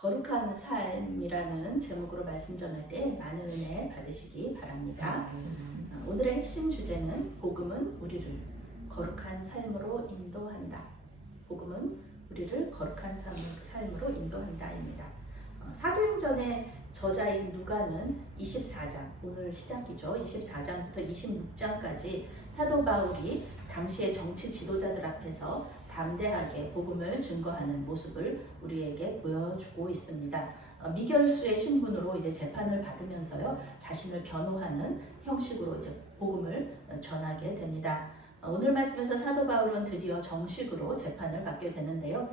거룩한 삶이라는 제목으로 말씀 전할 때 많은 은혜 받으시기 바랍니다. 오늘의 핵심 주제는 복음은 우리를 거룩한 삶으로 인도한다. 복음은 우리를 거룩한 삶으로 인도한다입니다. 사도행전의 저자인 누가는 24장, 오늘 시작이죠. 24장부터 26장까지 사도 바울이 당시의 정치 지도자들 앞에서 담대하게 복음을 증거하는 모습을 우리에게 보여주고 있습니다. 미결수의 신분으로 이제 재판을 받으면서요, 자신을 변호하는 형식으로 이제 복음을 전하게 됩니다. 오늘 말씀에서 사도 바울은 드디어 정식으로 재판을 받게 되는데요.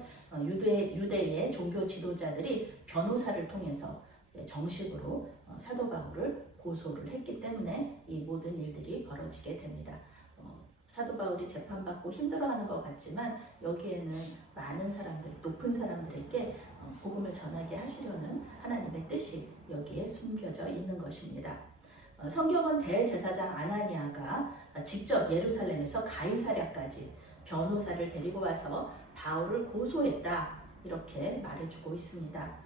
유대의 종교 지도자들이 변호사를 통해서 정식으로 사도 바울을 고소를 했기 때문에 이 모든 일들이 벌어지게 됩니다. 사도 바울이 재판받고 힘들어하는 것 같지만 여기에는 많은 사람들, 높은 사람들에게 복음을 전하게 하시려는 하나님의 뜻이 여기에 숨겨져 있는 것입니다. 성경은 대제사장 아나니아가 직접 예루살렘에서 가이사랴까지 변호사를 데리고 와서 바울을 고소했다, 이렇게 말해주고 있습니다.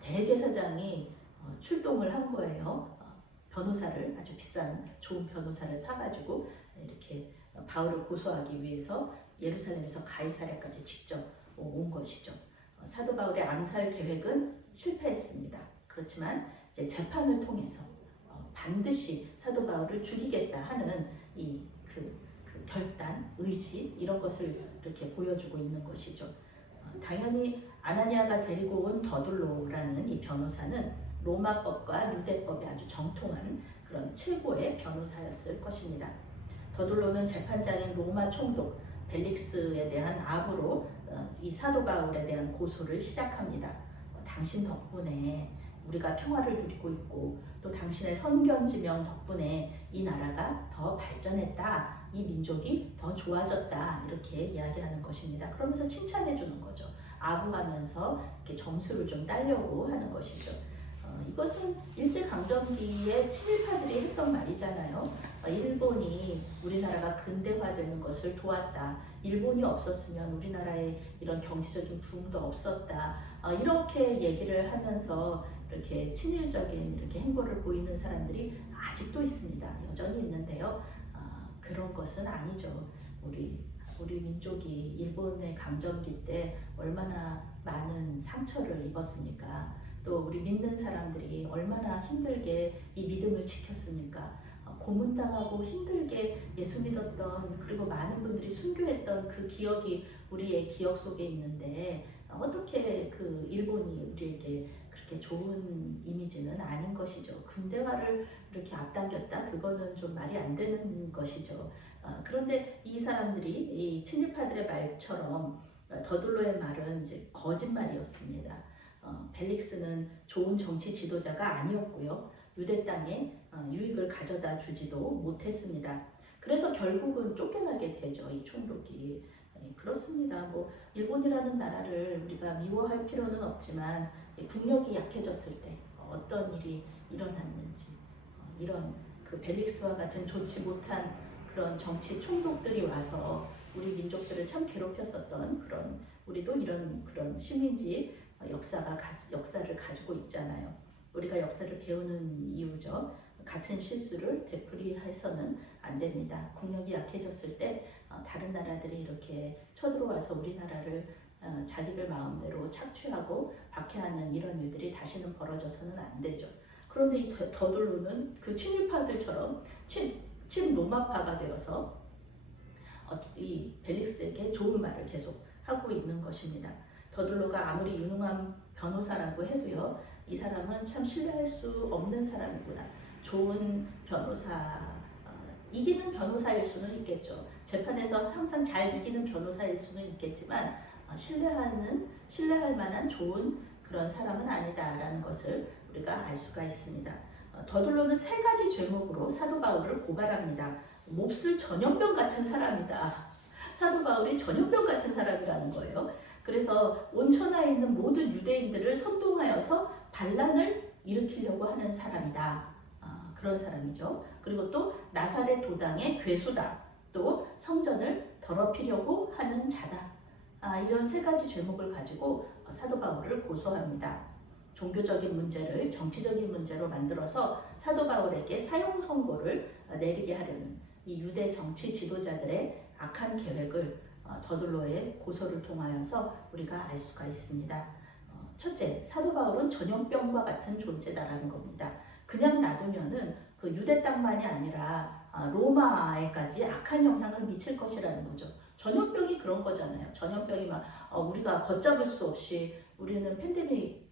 대제사장이 출동을 한 거예요. 변호사를, 아주 비싼 좋은 변호사를 사가지고 이렇게 바울을 고소하기 위해서 예루살렘에서 가이사랴까지 직접 온 것이죠. 사도 바울의 암살 계획은 실패했습니다. 그렇지만 이제 재판을 통해서 반드시 사도 바울을 죽이겠다 하는 그 결단, 의지, 이런 것을 이렇게 보여주고 있는 것이죠. 당연히 아나니아가 데리고 온 더둘로라는 이 변호사는 로마법과 유대법에 아주 정통한 그런 최고의 변호사였을 것입니다. 더둘로는 재판장인 로마 총독 벨릭스에 대한 압으로 이 사도 바울에 대한 고소를 시작합니다. 당신 덕분에 우리가 평화를 누리고 있고, 또 당신의 선견지명 덕분에 이 나라가 더 발전했다, 이 민족이 더 좋아졌다, 이렇게 이야기하는 것입니다. 그러면서 칭찬해 주는 거죠. 아부하면서 이렇게 점수를 좀 따려고 하는 것이죠. 이것은 일제강점기에 친일파들이 했던 말이잖아요. 일본이 우리나라가 근대화되는 것을 도왔다. 일본이 없었으면 우리나라의 이런 경제적인 부흥도 없었다. 이렇게 얘기를 하면서 이렇게 친일적인 이렇게 행보를 보이는 사람들이 아직도 있습니다. 여전히 있는데요. 그런 것은 아니죠. 우리 민족이 일본의 강점기 때 얼마나 많은 상처를 입었습니까? 또 우리 믿는 사람들이 얼마나 힘들게 이 믿음을 지켰습니까? 고문당하고 힘들게 예수 믿었던, 그리고 많은 분들이 순교했던 그 기억이 우리의 기억 속에 있는데, 어떻게 그 일본이 우리에게 그렇게 좋은 이미지는 아닌 것이죠. 근대화를 이렇게 앞당겼다? 그거는 좀 말이 안 되는 것이죠. 그런데 이 사람들이 이 친일파들의 말처럼 더둘로의 말은 이제 거짓말이었습니다. 벨릭스는 좋은 정치 지도자가 아니었고요. 유대 땅에 유익을 가져다 주지도 못했습니다. 그래서 결국은 쫓겨나게 되죠, 이 총독이. 그렇습니다. 뭐 일본이라는 나라를 우리가 미워할 필요는 없지만 국력이 약해졌을 때 어떤 일이 일어났는지, 이런 그 벨릭스와 같은 좋지 못한 그런 정치 총독들이 와서 우리 민족들을 참 괴롭혔었던, 그런, 우리도 이런 그런 식민지 역사를 가지고 있잖아요. 우리가 역사를 배우는 이유죠. 같은 실수를 되풀이해서는 안 됩니다. 국력이 약해졌을 때 다른 나라들이 이렇게 쳐들어와서 우리나라를 자기들 마음대로 착취하고 박해하는 이런 일들이 다시는 벌어져서는 안 되죠. 그런데 이 더둘로는 그 친일파들처럼 친로마파가 되어서 이 벨릭스에게 좋은 말을 계속 하고 있는 것입니다. 더둘로가 아무리 유능한 변호사라고 해도요, 이 사람은 참 신뢰할 수 없는 사람이구나. 좋은 변호사, 이기는 변호사일 수는 있겠죠. 재판에서 항상 잘 이기는 변호사일 수는 있겠지만 신뢰할 만한 좋은 그런 사람은 아니다라는 것을 우리가 알 수가 있습니다. 더둘로는 3가지 죄목으로 사도 바울을 고발합니다. 몹쓸 전염병 같은 사람이다. 사도 바울이 전염병 같은 사람이라는 거예요. 그래서 온 천하에 있는 모든 유대인들을 선동하여서 반란을 일으키려고 하는 사람이다. 그런 사람이죠. 그리고 또 나사렛 도당의 괴수다. 또 성전을 더럽히려고 하는 자다. 이런 3가지 죄목을 가지고 사도 바울을 고소합니다. 종교적인 문제를 정치적인 문제로 만들어서 사도 바울에게 사형 선고를 내리게 하려는 이 유대 정치 지도자들의 악한 계획을 더둘로의 고소를 통하여서 우리가 알 수가 있습니다. 첫째, 사도 바울은 전염병과 같은 존재다라는 겁니다. 그냥 놔두면은 그 유대 땅만이 아니라 로마에까지 악한 영향을 미칠 것이라는 거죠. 전염병이 그런 거잖아요. 전염병이 막 우리가 걷잡을 수 없이 우리는 팬데믹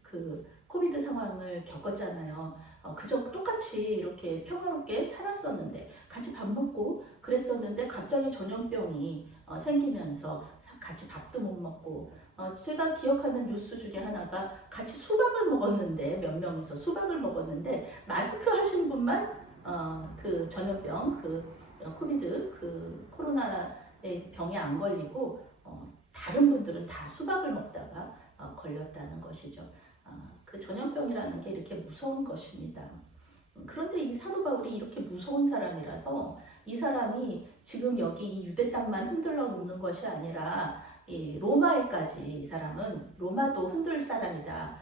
코비드 상황을 겪었잖아요. 그저 똑같이 이렇게 평화롭게 살았었는데 같이 밥 먹고 그랬었는데 갑자기 전염병이 생기면서 같이 밥도 못 먹고 제가 기억하는 뉴스 중에 하나가 같이 수박을 먹었는데 몇 명이서 수박을 먹었는데 마스크 하신 분만 그 전염병 코비드 코로나의 병에 안 걸리고 다른 분들은 다 수박을 먹다가 걸렸다는 것이죠. 그 전염병이라는 게 이렇게 무서운 것입니다. 그런데 이 사도 바울이 이렇게 무서운 사람이라서 이 사람이 지금 여기 이 유대 땅만 흔들어 놓는 것이 아니라 이 로마에까지 이 사람은 로마도 흔들 사람이다.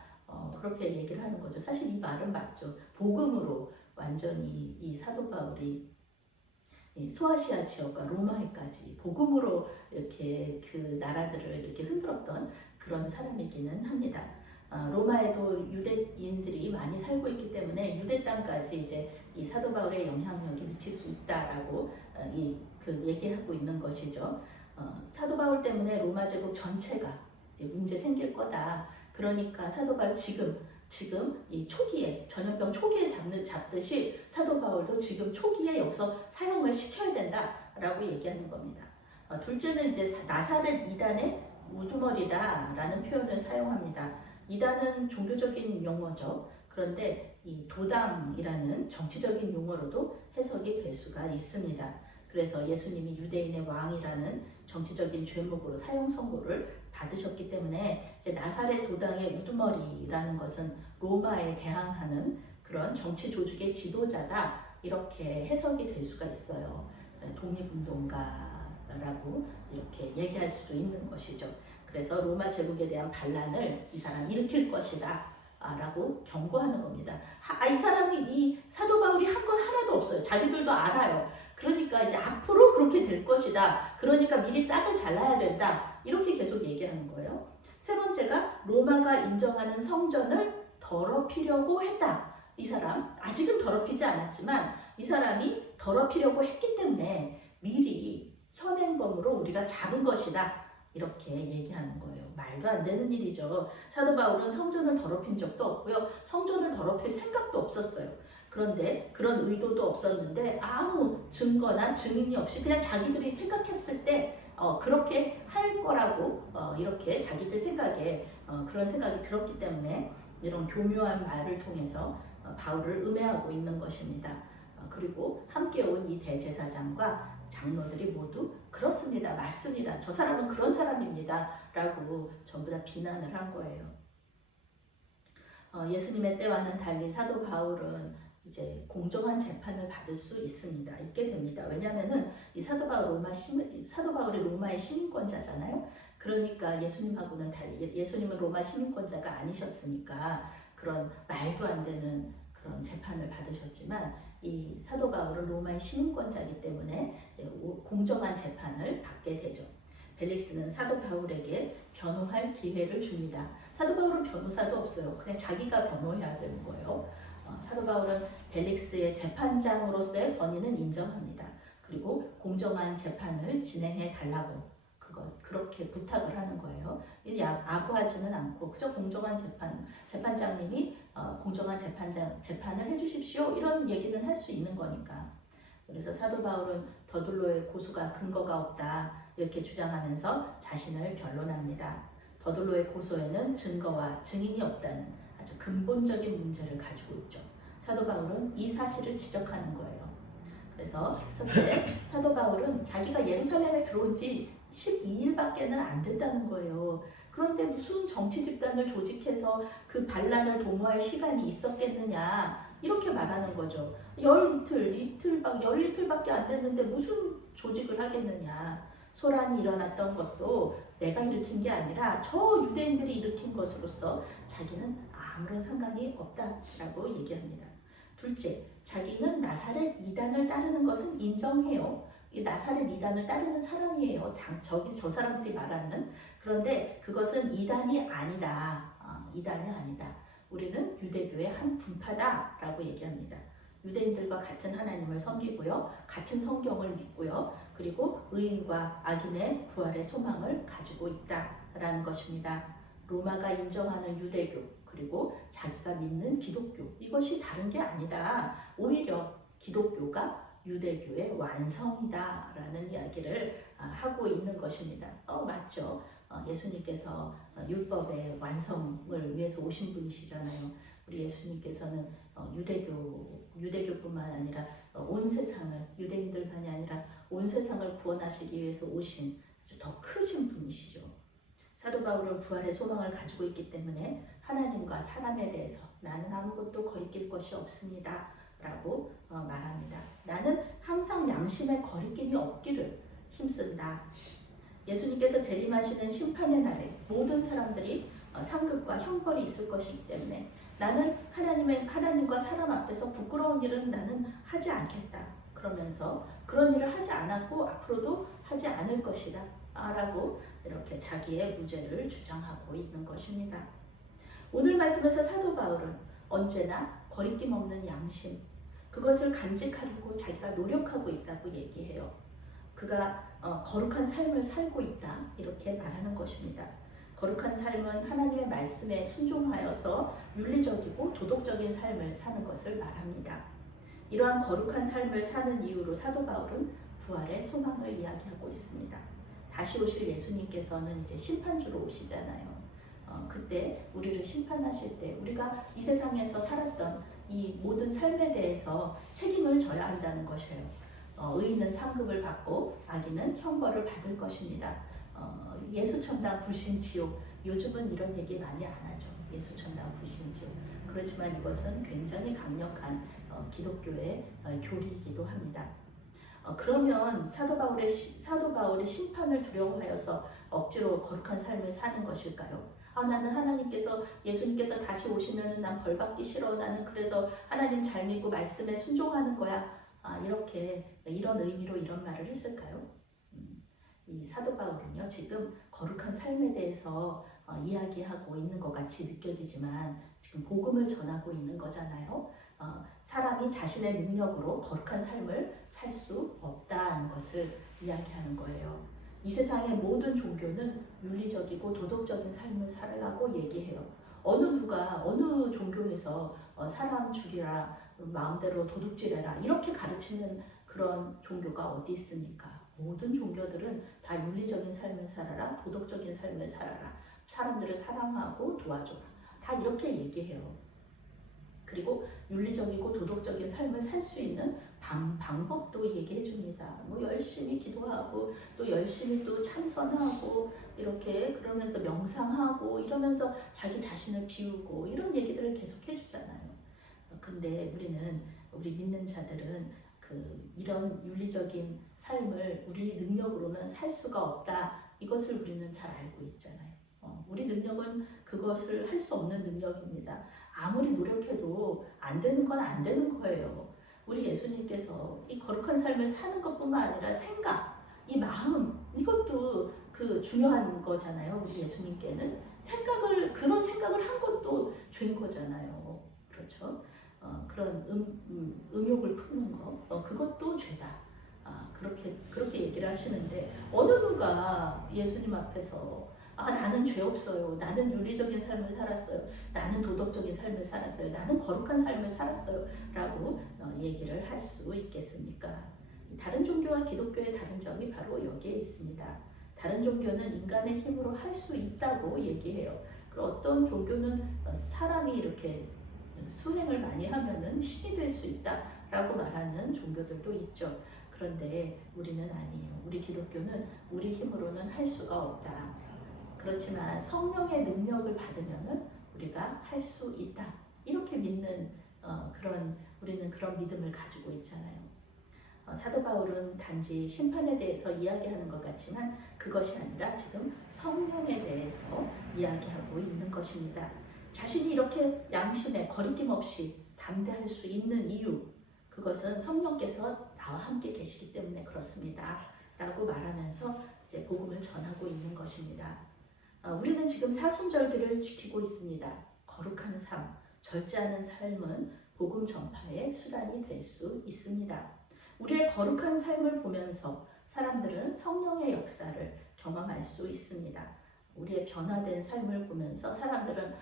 그렇게 얘기를 하는 거죠. 사실 이 말은 맞죠. 복음으로 완전히 이 사도 바울이 이 소아시아 지역과 로마에까지 복음으로 이렇게 그 나라들을 이렇게 흔들었던 그런 사람이기는 합니다. 로마에도 유대인들이 많이 살고 있기 때문에 유대 땅까지 이제 이 사도 바울의 영향력이 미칠 수 있다라고 얘기하고 있는 것이죠. 사도 바울 때문에 로마 제국 전체가 이제 문제 생길 거다. 그러니까 사도 바울 지금 이 초기에 전염병 초기에 잡듯이 사도 바울도 지금 초기에 여기서 사형을 시켜야 된다라고 얘기하는 겁니다. 둘째는 이제 나사렛 이단의 우두머리다라는 표현을 사용합니다. 이단은 종교적인 용어죠. 그런데 이 도당이라는 정치적인 용어로도 해석이 될 수가 있습니다. 그래서 예수님이 유대인의 왕이라는 정치적인 죄목으로 사형 선고를 받으셨기 때문에 이제 나사렛 도당의 우두머리라는 것은 로마에 대항하는 그런 정치 조직의 지도자다 이렇게 해석이 될 수가 있어요. 독립운동가라고 이렇게 얘기할 수도 있는 것이죠. 그래서 로마 제국에 대한 반란을 이 사람이 일으킬 것이다 라고 경고하는 겁니다. 이 사람이 이 사도 바울이 한 건 하나도 없어요. 자기들도 알아요. 그러니까 이제 앞으로 그렇게 될 것이다. 그러니까 미리 싹을 잘라야 된다. 이렇게 계속 얘기하는 거예요. 세 번째가 로마가 인정하는 성전을 더럽히려고 했다. 이 사람 아직은 더럽히지 않았지만 이 사람이 더럽히려고 했기 때문에 미리 현행범으로 우리가 잡은 것이다. 이렇게 얘기하는 거예요. 말도 안 되는 일이죠. 사도 바울은 성전을 더럽힌 적도 없고요. 성전을 더럽힐 생각도 없었어요. 그런데 그런 의도도 없었는데 아무 증거나 증인이 없이 그냥 자기들이 생각했을 때 그렇게 할 거라고 이렇게 자기들 생각에 그런 생각이 들었기 때문에 이런 교묘한 말을 통해서 바울을 음해하고 있는 것입니다. 그리고 함께 온 이 대제사장과 장로들이 모두 그렇습니다. 맞습니다. 저 사람은 그런 사람입니다. 라고 전부 다 비난을 한 거예요. 예수님의 때와는 달리 사도 바울은 이제 공정한 재판을 받을 수 있게 됩니다. 왜냐하면은 이 사도 바울이 로마의 시민권자잖아요. 그러니까 예수님하고는 달리 예수님은 로마 시민권자가 아니셨으니까 그런 말도 안 되는 그런 재판을 받으셨지만 이 사도 바울은 로마의 시민권자이기 때문에 공정한 재판을 받게 되죠. 벨릭스는 사도 바울에게 변호할 기회를 줍니다. 사도 바울은 변호사도 없어요. 그냥 자기가 변호해야 되는 거예요. 사도 바울은 벨릭스의 재판장으로서의 권위는 인정합니다. 그리고 공정한 재판을 진행해 달라고 그렇게 부탁을 하는 거예요. 아부하지는 않고 그저 공정한 재판장님이 공정한 재판을 해주십시오. 이런 얘기는 할 수 있는 거니까. 그래서 사도 바울은 더둘로의 고소가 근거가 없다 이렇게 주장하면서 자신을 변론합니다. 더둘로의 고소에는 증거와 증인이 없다는 아주 근본적인 문제를 가지고 있죠. 사도 바울은 이 사실을 지적하는 거예요. 그래서 첫째, 사도 바울은 자기가 예루살렘에 들어온 지 12일밖에는 안 됐다는 거예요. 그런데 무슨 정치 집단을 조직해서 그 반란을 도모할 시간이 있었겠느냐 이렇게 말하는 거죠. 열이틀밖에 안 됐는데 무슨 조직을 하겠느냐. 소란이 일어났던 것도 내가 일으킨 게 아니라 저 유대인들이 일으킨 것으로서 자기는 아무런 상관이 없다라고 얘기합니다. 둘째, 자기는 나사렛 이단을 따르는 것은 인정해요. 이 나사렛 이단을 따르는 사람이에요. 저 사람들이 말하는. 그런데 그것은 이단이 아니다. 이단이 아니다. 우리는 유대교의 한 분파다라고 얘기합니다. 유대인들과 같은 하나님을 섬기고요. 같은 성경을 믿고요. 그리고 의인과 악인의 부활의 소망을 가지고 있다라는 것입니다. 로마가 인정하는 유대교 그리고 자기가 믿는 기독교 이것이 다른 게 아니다. 오히려 기독교가 유대교의 완성이다라는 이야기를 하고 있는 것입니다. 맞죠. 예수님께서 율법의 완성을 위해서 오신 분이시잖아요. 우리 예수님께서는 유대교뿐만 아니라 온 세상을 유대인들만이 아니라 온 세상을 구원하시기 위해서 오신 더 크신 분이시죠. 사도 바울은 부활의 소망을 가지고 있기 때문에 하나님과 사람에 대해서 나는 아무것도 거리낄 것이 없습니다 라고 말합니다. 나는 항상 양심에 거리낌이 없기를 힘쓴다. 예수님께서 재림하시는 심판의 날에 모든 사람들이 상급과 형벌이 있을 것이기 때문에 나는 하나님과 사람 앞에서 부끄러운 일은 나는 하지 않겠다. 그러면서 그런 일을 하지 않았고 앞으로도 하지 않을 것이다. 라고 이렇게 자기의 무죄를 주장하고 있는 것입니다. 오늘 말씀에서 사도 바울은 언제나 거리낌 없는 양심, 그것을 간직하려고 자기가 노력하고 있다고 얘기해요. 그가 거룩한 삶을 살고 있다 이렇게 말하는 것입니다. 거룩한 삶은 하나님의 말씀에 순종하여서 윤리적이고 도덕적인 삶을 사는 것을 말합니다. 이러한 거룩한 삶을 사는 이유로 사도 바울은 부활의 소망을 이야기하고 있습니다. 다시 오실 예수님께서는 이제 심판주로 오시잖아요. 그때 우리를 심판하실 때 우리가 이 세상에서 살았던 이 모든 삶에 대해서 책임을 져야 한다는 것이에요. 의인은 상급을 받고 악인은 형벌을 받을 것입니다. 예수천당 불신지옥, 요즘은 이런 얘기 많이 안 하죠. 예수천당 불신지옥. 그렇지만 이것은 굉장히 강력한 기독교의 교리이기도 합니다. 그러면 사도 바울이 심판을 두려워하여서 억지로 거룩한 삶을 사는 것일까요? 나는 예수님께서 다시 오시면은 난 벌받기 싫어. 나는 그래서 하나님 잘 믿고 말씀에 순종하는 거야. 이런 의미로 이런 말을 했을까요? 이 사도 바울은요, 지금 거룩한 삶에 대해서 이야기하고 있는 것 같이 느껴지지만 지금 복음을 전하고 있는 거잖아요. 사람이 자신의 능력으로 거룩한 삶을 살 수 없다는 것을 이야기하는 거예요. 이 세상의 모든 종교는 윤리적이고 도덕적인 삶을 살라고 얘기해요. 어느 종교에서 사람 죽이라, 마음대로 도둑질해라 이렇게 가르치는 그런 종교가 어디 있습니까? 모든 종교들은 다 윤리적인 삶을 살아라, 도덕적인 삶을 살아라, 사람들을 사랑하고 도와줘라, 다 이렇게 얘기해요. 그리고 윤리적이고 도덕적인 삶을 살 수 있는 방법도 얘기해 줍니다. 열심히 기도하고 또 열심히 또 참선하고 이렇게 그러면서 명상하고 이러면서 자기 자신을 비우고 이런 얘기들을 계속 해주잖아요. 근데 우리 믿는 자들은 이런 윤리적인 삶을 우리 능력으로는 살 수가 없다. 이것을 우리는 잘 알고 있잖아요. 우리 능력은 그것을 할 수 없는 능력입니다. 아무리 노력해도 안 되는 건 안 되는 거예요. 우리 예수님께서 이 거룩한 삶을 사는 것뿐만 아니라 생각, 이 마음, 이것도 중요한 거잖아요. 우리 예수님께는 그런 생각을 한 것도 죄인 거잖아요. 그렇죠? 그런 음욕을 품는 거, 그것도 죄다. 그렇게 얘기를 하시는데 어느 누가 예수님 앞에서 나는 죄 없어요. 나는 윤리적인 삶을 살았어요. 나는 도덕적인 삶을 살았어요. 나는 거룩한 삶을 살았어요. 라고 얘기를 할 수 있겠습니까? 다른 종교와 기독교의 다른 점이 바로 여기에 있습니다. 다른 종교는 인간의 힘으로 할 수 있다고 얘기해요. 그리고 어떤 종교는 사람이 이렇게 수행을 많이 하면은 신이 될 수 있다라고 말하는 종교들도 있죠. 그런데 우리는 아니에요. 우리 기독교는 우리 힘으로는 할 수가 없다. 그렇지만 성령의 능력을 받으면은 우리가 할 수 있다. 이렇게 믿는 우리는 그런 믿음을 가지고 있잖아요. 사도 바울은 단지 심판에 대해서 이야기하는 것 같지만 그것이 아니라 지금 성령에 대해서 이야기하고 있는 것입니다. 자신이 이렇게 양심에 거리낌 없이 담대할 수 있는 이유, 그것은 성령께서 나와 함께 계시기 때문에 그렇습니다. 라고 말하면서 이제 복음을 전하고 있는 것입니다. 우리는 지금 사순절기를 지키고 있습니다. 거룩한 삶, 절제하는 삶은 복음 전파의 수단이 될 수 있습니다. 우리의 거룩한 삶을 보면서 사람들은 성령의 역사를 경험할 수 있습니다. 우리의 변화된 삶을 보면서 사람들은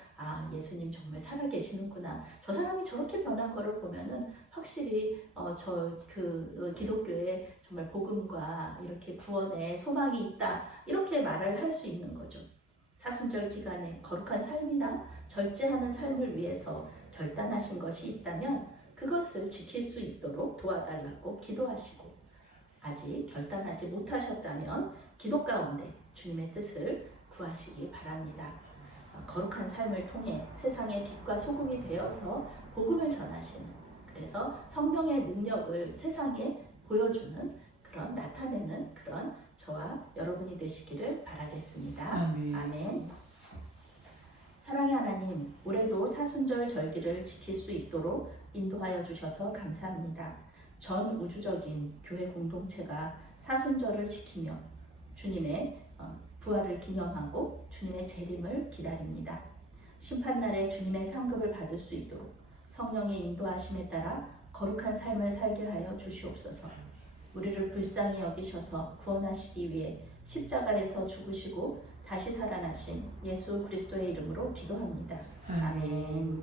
예수님 정말 살아계시는구나. 저 사람이 저렇게 변한 거를 보면은 확실히 기독교에 정말 복음과 이렇게 구원의 소망이 있다. 이렇게 말을 할 수 있는 거죠. 사순절 기간에 거룩한 삶이나 절제하는 삶을 위해서 결단하신 것이 있다면 그것을 지킬 수 있도록 도와달라고 기도하시고, 아직 결단하지 못하셨다면 기도 가운데 주님의 뜻을 구하시기 바랍니다. 거룩한 삶을 통해 세상의 빛과 소금이 되어서 복음을 전하시는, 그래서 성령의 능력을 세상에 보여주는 그런, 나타내는 그런 저와 여러분이 되시기를 바라겠습니다. 아멘. 사랑의 하나님, 올해도 사순절 절기를 지킬 수 있도록 인도하여 주셔서 감사합니다. 전 우주적인 교회 공동체가 사순절을 지키며 주님의 부활을 기념하고 주님의 재림을 기다립니다. 심판날에 주님의 상급을 받을 수 있도록 성령의 인도하심에 따라 거룩한 삶을 살게 하여 주시옵소서. 우리를 불쌍히 여기셔서 구원하시기 위해 십자가에서 죽으시고 다시 살아나신 예수 그리스도의 이름으로 기도합니다. 아멘.